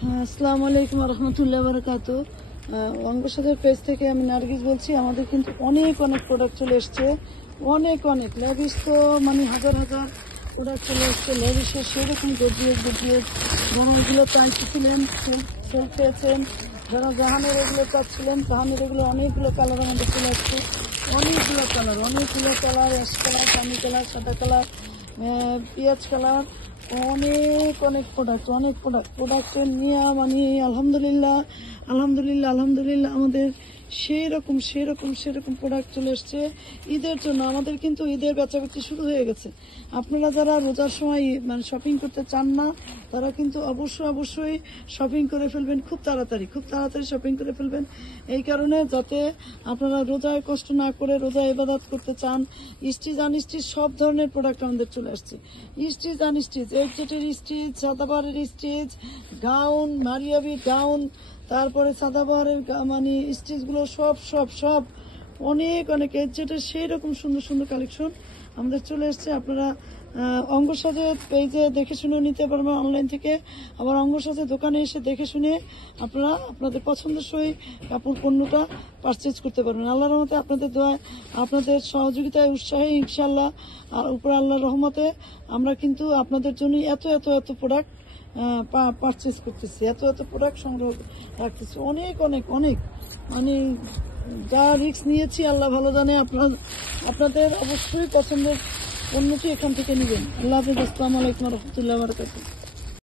আসসালামু আলাইকুম রহমতুল্লাহ বারাকাতু। অঙ্গসাদের পেজ থেকে আমি নার্গিস বলছি। আমাদের কিন্তু অনেক প্রোডাক্ট চলে এসছে, অনেক লেভিস তো মানে হাজার প্রোডাক্ট চলে এসছে। লেভিসের সেরকম গজিয়ে রুমালগুলো চাইছিলেন, সেল পেয়েছেন। যারা জাহানের এগুলো চাচ্ছিলেন, জাহানের এগুলো অনেকগুলো কালার আমাদের চলে আসছে, অনেকগুলো কালার, অ্যাশ কালার, পানি কালার, সাদা কালার, পেঁয়াজ কালার, অনেক প্রোডাক্টের নিয়ে মানে আলহামদুলিল্লাহ আমাদের সেরকম প্রোডাক্ট চলে এসছে ঈদের জন্য। আমাদের কিন্তু ঈদের বেচাবেচি শুরু হয়ে গেছে। আপনারা যারা রোজার সময় মানে শপিং করতে চান না, তারা কিন্তু অবশ্যই শপিং করে ফেলবেন, খুব তাড়াতাড়ি শপিং করে ফেলবেন। এই কারণে যাতে আপনারা রোজায় কষ্ট না করে রোজা ইবাদত করতে চান। স্টিচ আনস্টিচ সব ধরনের প্রোডাক্ট আমাদের চলে আসছে। স্টিচ আনস্টিচ, এফজেটের স্টিচ, সাদাবাহারের স্টিচ, গাউন, মারিয়াবি গাউন, তারপরে সাদাবাহারের মানে স্টিচগুলো সব অনেক এফজেটের সেই রকম সুন্দর কালেকশন আমাদের চলে এসছে। আপনারা অঙ্গসাজের পেজে দেখে শুনে নিতে পারবেন অনলাইন থেকে, আবার অঙ্গসাজের দোকানে এসে দেখে শুনে আপনারা আপনাদের পছন্দসই কাপড় পণ্যটা পারচেজ করতে পারবেন। আল্লাহর রহমতে আপনাদের দোয়া, আপনাদের সহযোগিতায়, উৎসাহে ইনশাআল্লাহ আর উপর আল্লাহর রহমতে আমরা কিন্তু আপনাদের জন্য এত প্রোডাক্ট পারচেজ করতেছি, এত প্রোডাক্ট সংগ্রহ রাখতেছি, অনেক মানে যা রিস্ক নিয়েছি আল্লাহ ভালো জানে। আপনাদের অবশ্যই পছন্দের পণ্যটি এখান থেকে নেবেন। আল্লাহ হাফেজ। আসসালামু আলাইকুম রহমতুল্লাহ বারাকাতুহু।